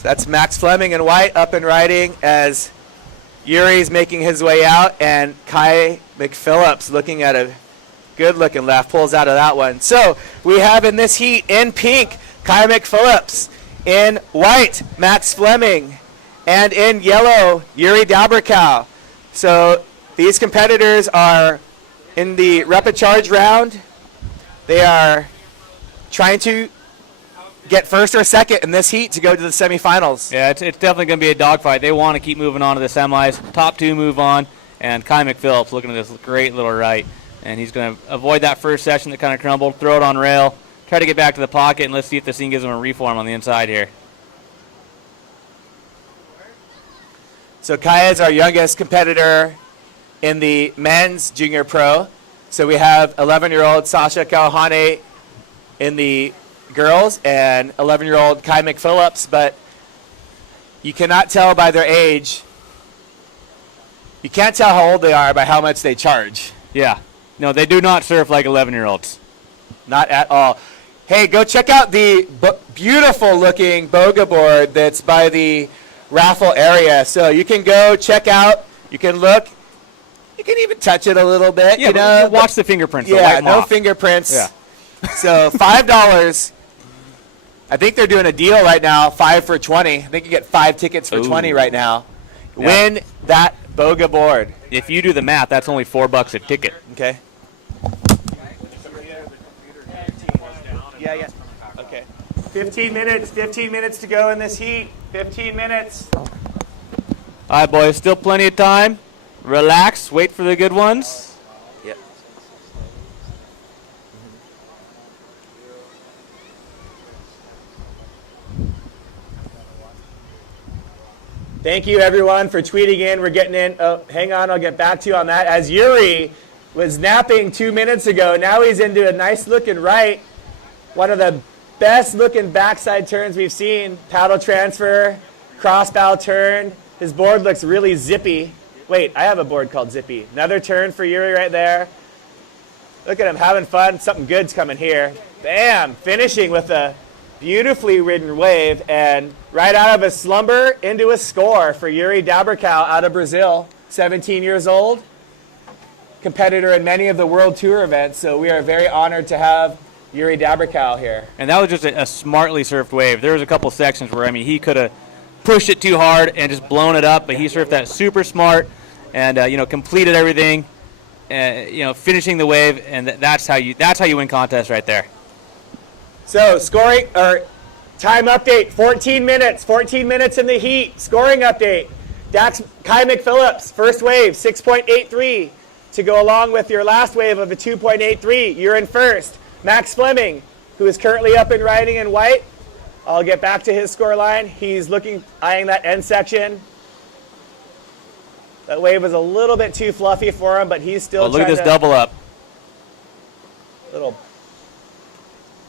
So that's Max Fleming in white up and riding as Yuri's making his way out, and Kai McPhillips looking at a good-looking left, pulls out of that one. So we have in this heat in pink, Kai McPhillips. In white, Max Fleming. And in yellow, Yuri Dabrikow. So these competitors are in the Repo-Charge round. They are trying to get first or second in this heat to go to the semifinals. Yeah, it's definitely going to be a dogfight. They want to keep moving on to the semis. Top two move on, and Kai McPhillips looking at this great little right. And he's going to avoid that first session that kind of crumbled, throw it on rail, try to get back to the pocket, and let's see if this thing gives him a reform on the inside here. So Kai is our youngest competitor in the men's junior pro. So we have 11-year-old Sasha Kauhane in the girls and 11-year-old Kai McPhillips, but you cannot tell by their age. You can't tell how old they are by how much they charge. Yeah. No, they do not surf like 11-year-olds. Not at all. Hey, go check out the beautiful-looking boga board that's by the raffle area. So you can go check out. You can look. You can even touch it a little bit. Yeah, you know, watch the fingerprints. Yeah, no fingerprints. Yeah. So $5. I think they're doing a deal right now, 5 for 20. I think you get 5 tickets for 20 right now. Yeah. Win that boga board. If you do the math, that's only $4 a ticket. Okay. Yeah. Okay. 15 minutes to go in this heat. 15 minutes. All right, boys, still plenty of time. Relax, wait for the good ones. Yep. Thank you, everyone, for tweeting in. We're getting in. Oh, hang on, I'll get back to you on that. As Yuri was napping 2 minutes ago, now he's into a nice-looking right. One of the best-looking backside turns we've seen. Paddle transfer, cross-bow turn. His board looks really zippy. Wait, I have a board called Zippy. Another turn for Yuri right there. Look at him having fun. Something good's coming here. Bam! Finishing with a beautifully ridden wave, and right out of a slumber into a score for Yuri Dabrikow out of Brazil, 17 years old, competitor in many of the World Tour events. So we are very honored to have Yuri Dabrikow here. And that was just a smartly surfed wave. There was a couple sections where, I mean, he could have pushed it too hard and just blown it up, but he surfed that super smart and completed everything, finishing the wave, and that's how you win contests right there. So scoring or time update, 14 minutes in the heat. Scoring update. Kai McPhillips, first wave, 6.83 to go along with your last wave of a 2.83. You're in first. Max Fleming, who is currently up and riding in white. I'll get back to his score line. He's eyeing that end section. That wave was a little bit too fluffy for him, but he's still look at this double up.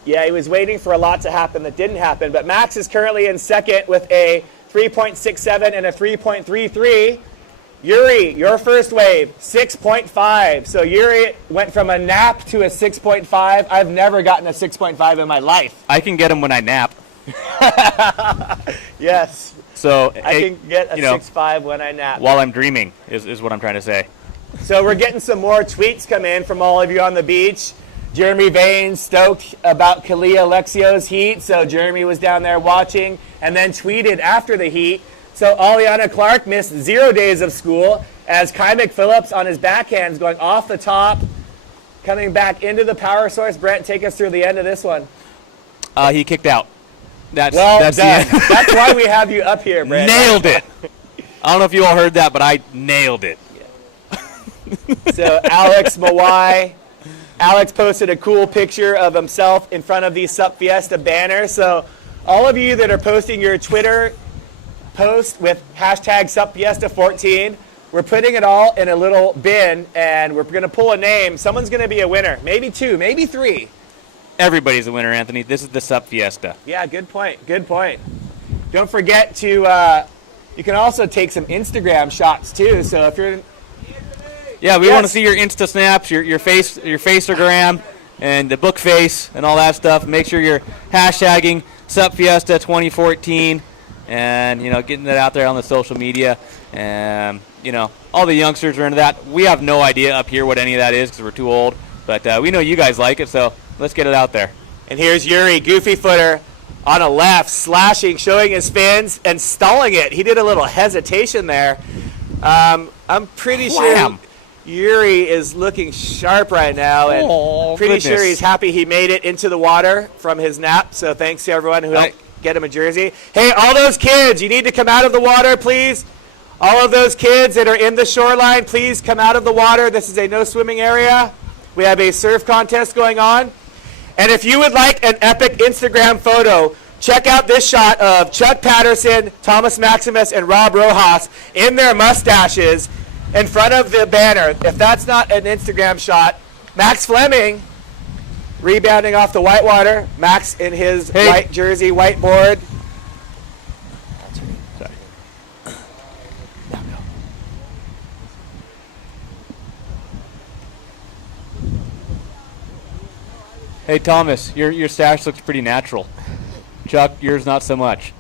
Yeah, he was waiting for a lot to happen that didn't happen. But Max is currently in second with a 3.67 and a 3.33. Yuri, your first wave, 6.5. So Yuri went from a nap to a 6.5. I've never gotten a 6.5 in my life. I can get him when I nap. Yes. So I can get a 6.5 when I nap. While I'm dreaming is what I'm trying to say. So we're getting some more tweets come in from all of you on the beach. Jeremy Bain stoked about Kalia Alexio's heat. So Jeremy was down there watching and then tweeted after the heat. So Aliana Clark missed 0 days of school as Kai McPhillips on his backhands going off the top, coming back into the power source. Brent, take us through the end of this one. He kicked out. That's the end. That's why we have you up here, Brent. Nailed it. I don't know if you all heard that, but I nailed it. Yeah. So Alex Mawai. Alex posted a cool picture of himself in front of the Sup Fiesta banner. So all of you that are posting your Twitter post with hashtag SupFiesta14, we're putting it all in a little bin, and we're going to pull a name. Someone's going to be a winner. Maybe 2, maybe 3. Everybody's a winner, Anthony. This is the Sup Fiesta. Yeah, good point. Don't forget to, you can also take some Instagram shots too. So if you're... Yeah, we want to see your Insta snaps, your Faceagram, and the book face and all that stuff. Make sure you're hashtagging Sup Fiesta 2014. and, getting it out there on the social media. And, all the youngsters are into that. We have no idea up here what any of that is because we're too old. But we know you guys like it, so let's get it out there. And here's Yuri, goofy footer, on a left, slashing, showing his fins, and stalling it. He did a little hesitation there. I'm pretty sure Yuri is looking sharp right now, and pretty sure he's happy he made it into the water from his nap. So thanks to everyone who helped get him a jersey. Hey, all those kids, you need to come out of the water, please. All of those kids that are in the shoreline, please come out of the water. This is a no swimming area. We have a surf contest going on. And if you would like an epic Instagram photo, check out this shot of Chuck Patterson, Thomas Maximus, and Rob Rojas in their mustaches in front of the banner. If that's not an Instagram shot, Max Fleming rebounding off the whitewater. Max in his white jersey, white board. Sorry. Hey, Thomas, your stash looks pretty natural. Chuck, yours not so much.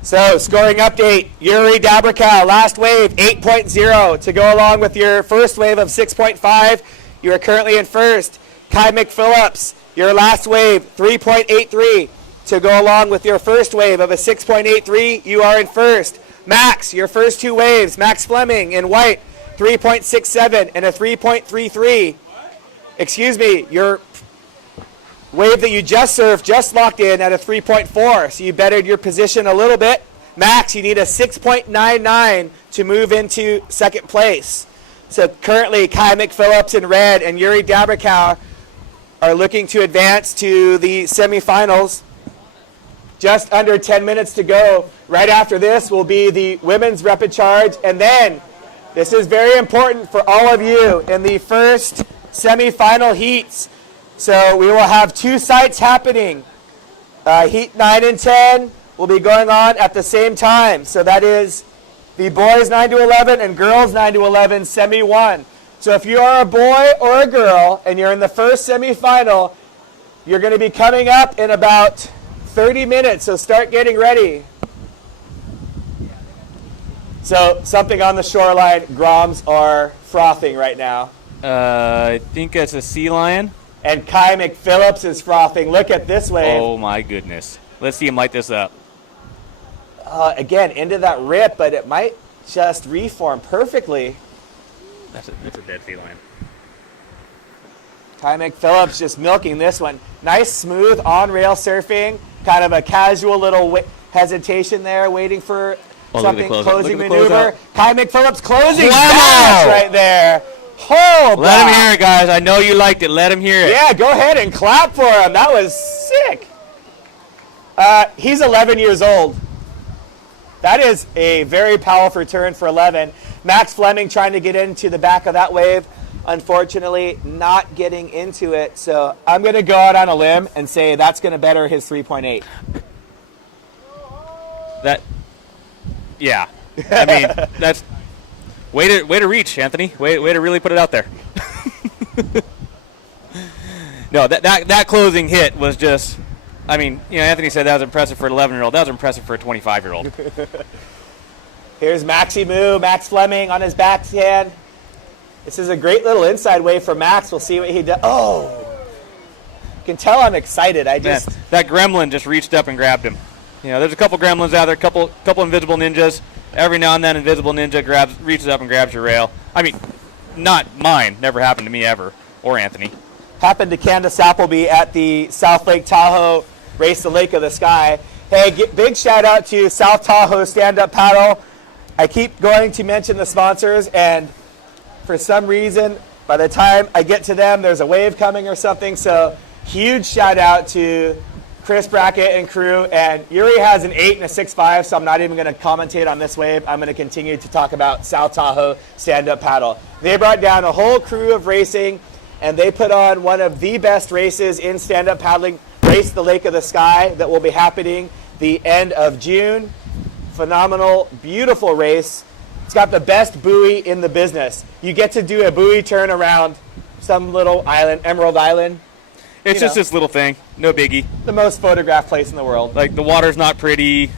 So, scoring update, Yuri Dabrikow, last wave, 8.0 to go along with your first wave of 6.5. You are currently in first. Kai McPhillips, your last wave, 3.83 to go along with your first wave of a 6.83. You are in first. Max, your first two waves, Max Fleming in white, 3.67 and a 3.33. Excuse me, your wave that you just surfed just locked in at a 3.4, so you bettered your position a little bit. Max, you need a 6.99 to move into second place. So currently, Kai McPhillips in red and Yuri Dabrikow are looking to advance to the semifinals. Just under 10 minutes to go. Right after this will be the women's Repo-Charge, and then, this is very important for all of you, in the first semifinal heats. So we will have two sites happening. Heat 9 and 10 will be going on at the same time. So that is the boys 9 to 11 and girls 9 to 11 semi 1. So if you are a boy or a girl and you're in the first semifinal, you're going to be coming up in about 30 minutes. So start getting ready. So something on the shoreline, Groms are frothing right now. I think it's a sea lion. And Kai McPhillips is frothing. Look at this wave. Oh, my goodness. Let's see him light this up. Again, into that rip, but it might just reform perfectly. That's a dead sea lion. Kai McPhillips just milking this one. Nice, smooth, on-rail surfing. Kind of a casual little hesitation there, waiting for something, closing maneuver. Kai McPhillips closing dash right there. Oh, let him hear it, guys. I know you liked it. Let him hear it. Yeah, go ahead and clap for him. That was sick. He's 11 years old. That is a very powerful turn for 11. Max Fleming trying to get into the back of that wave. Unfortunately, not getting into it. So I'm going to go out on a limb and say that's going to better his 3.8. Yeah. I mean, that's... Way to reach, Anthony. Way to really put it out there. No, that closing hit was just, I mean, Anthony said that was impressive for an 11-year-old. That was impressive for a 25-year-old. Here's Maxie Moo, Max Fleming on his backhand. This is a great little inside wave for Max. We'll see what he does. Oh! You can tell I'm excited. Man, that gremlin just reached up and grabbed him. There's a couple gremlins out there, couple invisible ninjas. Every now and then, Invisible Ninja reaches up and grabs your rail. I mean, not mine. Never happened to me ever. Or Anthony. Happened to Candace Appleby at the South Lake Tahoe Race the Lake of the Sky. Hey, big shout out to South Tahoe Stand-Up Paddle. I keep going to mention the sponsors, and for some reason, by the time I get to them, there's a wave coming or something. So, huge shout out to Chris Brackett and crew, and Yuri has an 8 and a 6.5, so I'm not even going to commentate on this wave. I'm going to continue to talk about South Tahoe Stand-Up Paddle. They brought down a whole crew of racing, and they put on one of the best races in stand-up paddling, Race the Lake of the Sky, that will be happening the end of June. Phenomenal, beautiful race. It's got the best buoy in the business. You get to do a buoy turn around some little island, Emerald Island. It's just this little thing. No biggie. The most photographed place in the world. Like, the water's not pretty,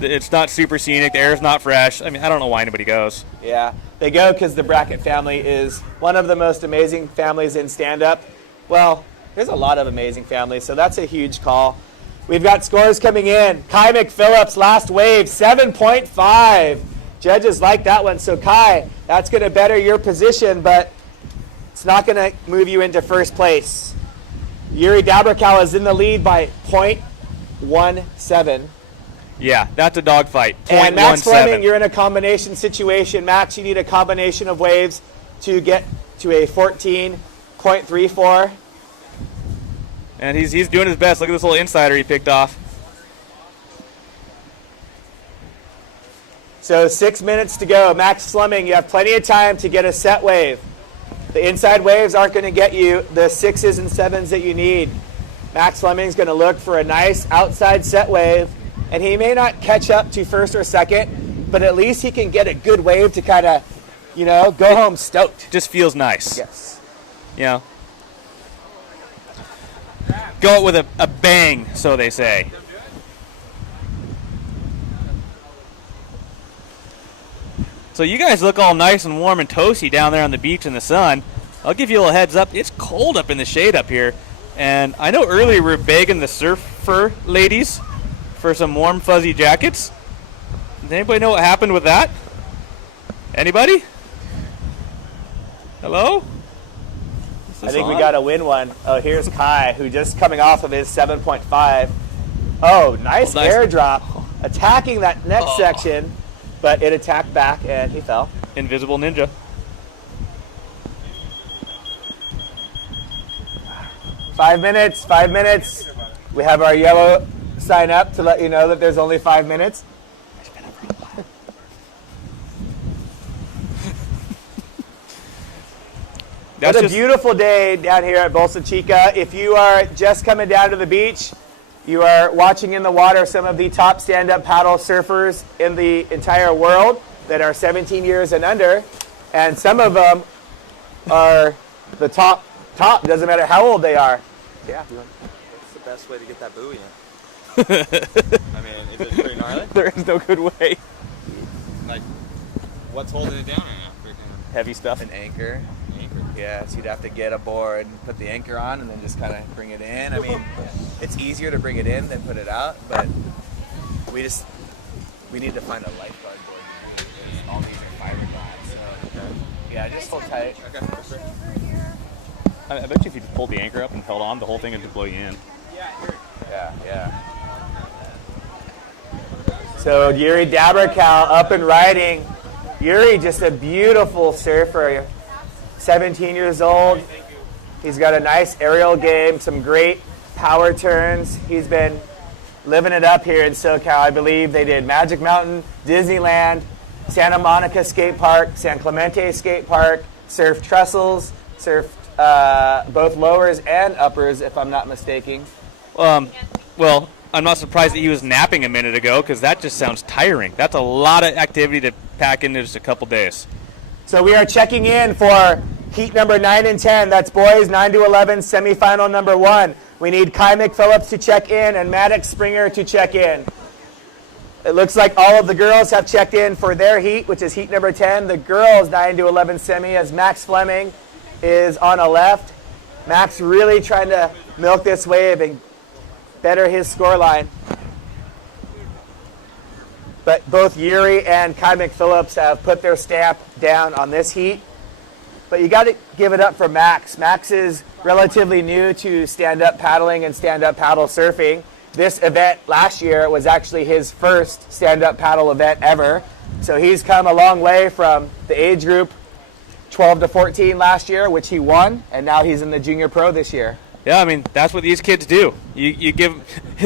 It's not super scenic. The air's not fresh. I mean, I don't know why anybody goes. Yeah, they go because the Brackett family is one of the most amazing families in stand-up. Well, there's a lot of amazing families, so that's a huge call. We've got scores coming in. Kai McPhillips, last wave, 7.5. Judges like that one. So, Kai, that's going to better your position, but it's not going to move you into first place. Yuri Dabrikal is in the lead by 0.17. Yeah, that's a dogfight. And Max 0.17. Fleming, you're in a combination situation. Max, you need a combination of waves to get to a 14.34. And he's doing his best. Look at this little insider he picked off. So 6 minutes to go. Max Fleming, you have plenty of time to get a set wave. The inside waves aren't going to get you the 6s and 7s that you need. Max Fleming's going to look for a nice outside set wave, and he may not catch up to first or second, but at least he can get a good wave to kind of, go home stoked. Just feels nice. Yes. You know, go out with a bang, so they say. So you guys look all nice and warm and toasty down there on the beach in the sun. I'll give you a little heads up. It's cold up in the shade up here. And I know earlier we were begging the surfer ladies for some warm, fuzzy jackets. Does anybody know what happened with that? Anybody? Hello? I think we got to win one. Oh, here's Kai, who just coming off of his 7.5. Oh, nice airdrop. Attacking that next section, but it attacked back and he fell. Invisible ninja. 5 minutes, 5 minutes. We have our yellow sign up to let you know that there's only 5 minutes. It's a beautiful day down here at Bolsa Chica. If you are just coming down to the beach, you are watching in the water some of the top stand-up paddle surfers in the entire world that are 17 years and under. And some of them are the top. Doesn't matter how old they are. Yeah. What's the best way to get that buoy in? I mean, is it pretty gnarly? There is no good way. Like, what's holding it down right now? Freaking Heavy stuff. an anchor. Yeah, so you'd have to get aboard, put the anchor on, and then just kind of bring it in. I mean, it's easier to bring it in than put it out, but we need to find a lifeguard board. Because all these are fiberglass, so yeah, just hold tight. Okay, for sure. I bet you if you pulled the anchor up and held on, the whole thing would blow you in. Yeah. So Yuri Dabrikal up and riding. Yuri, just a beautiful surfer. 17 years old. He's got a nice aerial game, some great power turns. He's been living it up here in SoCal. I believe they did Magic Mountain, Disneyland, Santa Monica Skate Park, San Clemente Skate Park, surfed trestles, surfed both lowers and uppers, if I'm not mistaken. Well, I'm not surprised that he was napping a minute ago because that just sounds tiring. That's a lot of activity to pack into just a couple days. So we are checking in for heat number 9 and 10. That's boys 9 to 11, semifinal number 1. We need Kai McPhillips to check in and Maddox Springer to check in. It looks like all of the girls have checked in for their heat, which is heat number 10. The girls 9 to 11 semi, as Max Fleming is on a left. Max really trying to milk this wave and better his scoreline. But both Yuri and Kai McPhillips have put their stamp down on this heat. But you got to give it up for Max. Max is relatively new to stand-up paddling and stand-up paddle surfing. This event last year was actually his first stand-up paddle event ever. So he's come a long way from the age group 12 to 14 last year, which he won, and now he's in the junior pro this year. Yeah, I mean, that's what these kids do. You give,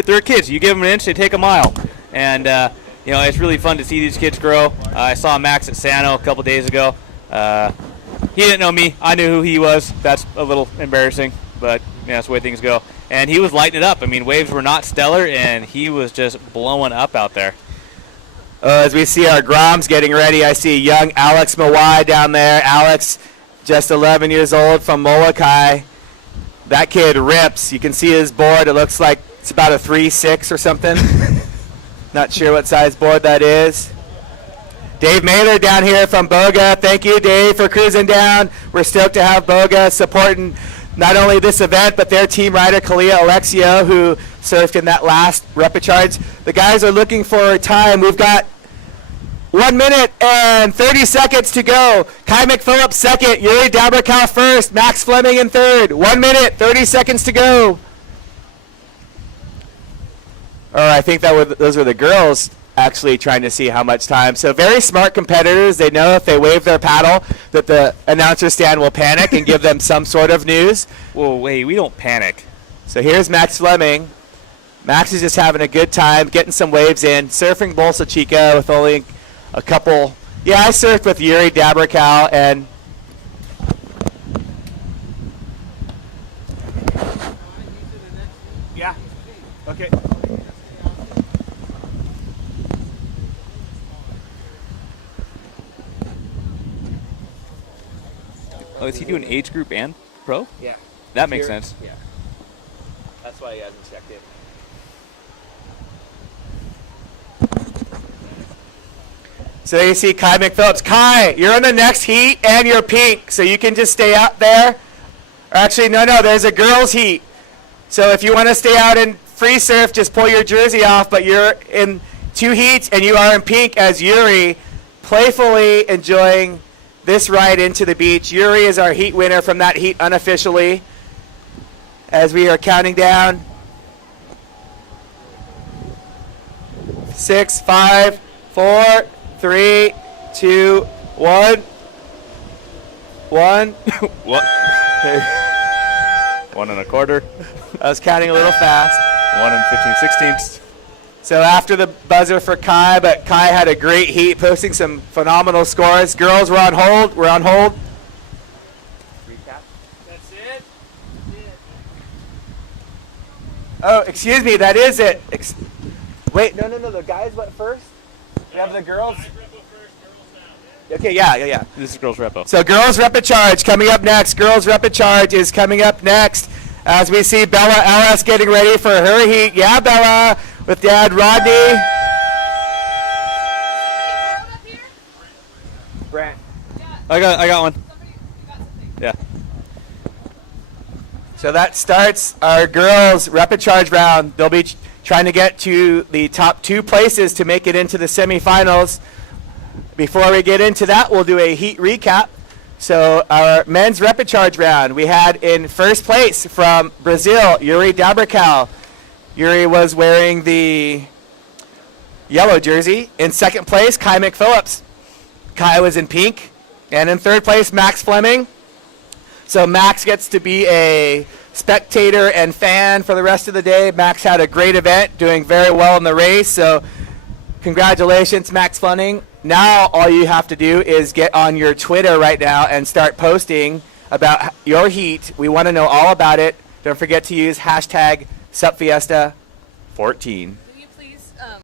they're kids. You give them an inch, they take a mile. And, it's really fun to see these kids grow. I saw Max at Sano a couple days ago. He didn't know me. I knew who he was. That's a little embarrassing, but that's the way things go. And he was lighting it up. I mean, waves were not stellar, and he was just blowing up out there. As we see our Groms getting ready, I see young Alex Mawai down there. Alex, just 11 years old from Molokai. That kid rips. You can see his board. It looks like it's about a 3.6 or something. Not sure what size board that is. Dave Mailer down here from Boga. Thank you, Dave, for cruising down. We're stoked to have Boga supporting not only this event, but their team rider, Kalia Alexio, who surfed in that last Repo-Charge. The guys are looking for time. We've got 1 minute and 30 seconds to go. Kai McPhillips second, Yuri Dabrikow first, Max Fleming in third. 1 minute, 30 seconds to go. I think those were the girls actually trying to see how much time. So very smart competitors. They know if they wave their paddle that the announcer stand will panic and give them some sort of news. Whoa, wait, we don't panic. So here's Max Fleming. Max is just having a good time, getting some waves in, surfing Bolsa Chica with only a couple. Yeah, I surfed with Yuri Dabrikow and yeah. Okay. Oh, is he doing age group and pro? Yeah. That makes sense. Yeah. That's why he hasn't checked it. So there you see Kai McPhillips. Kai, you're in the next heat and you're pink, so you can just stay out there. Or actually, no, there's a girls' heat. So if you want to stay out in free surf, just pull your jersey off, but you're in 2 heats and you are in pink as Yuri, playfully enjoying this ride into the beach. Yuri is our heat winner from that heat unofficially. As we are counting down. 6, 5, 4, 3, 2, 1. 1. What? 1 1/4. I was counting a little fast. 1 15/16. So after the buzzer for Kai, but Kai had a great heat, posting some phenomenal scores. Girls, we're on hold. We're on hold. Recap. That's it? Oh, excuse me. That is it. Wait, no. The guys went first? We have the girls? Okay, yeah. This is girls repo. So girls Repo-Charge coming up next. Girls Repo-Charge is coming up next. As we see Bella Ellis getting ready for her heat. Yeah, Bella, with Dad Rodney. Brant. I got one. Yeah. So that starts our girls Repo-Charge round. They'll be trying to get to the top 2 places to make it into the semifinals. Before we get into that, we'll do a heat recap. So our men's Repo-Charge round, we had in first place from Brazil, Yuri Dabrikow. Yuri was wearing the yellow jersey. In second place, Kai McPhillips. Kai was in pink. And in third place, Max Fleming. So Max gets to be a spectator and fan for the rest of the day. Max had a great event, doing very well in the race. So congratulations, Max Fleming. Now all you have to do is get on your Twitter right now and start posting about your heat. We want to know all about it. Don't forget to use hashtag SupFiesta14.